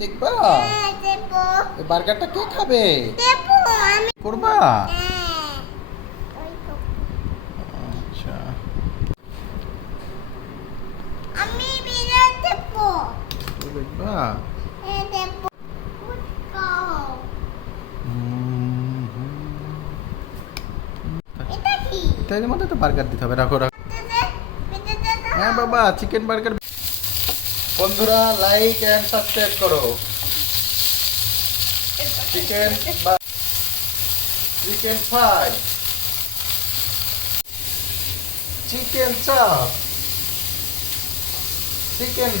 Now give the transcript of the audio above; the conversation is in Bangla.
দেখবা দেবো। এই বার্গারটা কে খাবে দেবো আমি। করবা হ্যাঁ। ওই তো। আচ্ছা আমি বিরাট দেবো। দেখবা দেবো। ফুচকা। এটা কি? এটার মধ্যে তো বার্গার দিতে হবে রাখো রাখো হ্যাঁ বাবা চিকেন বার্গার বন্ধুরা লাইক এন্ড সাবস্ক্রাইব করো চিকেন চিকেন ফ্রাই চিকেন চাপ চিকেন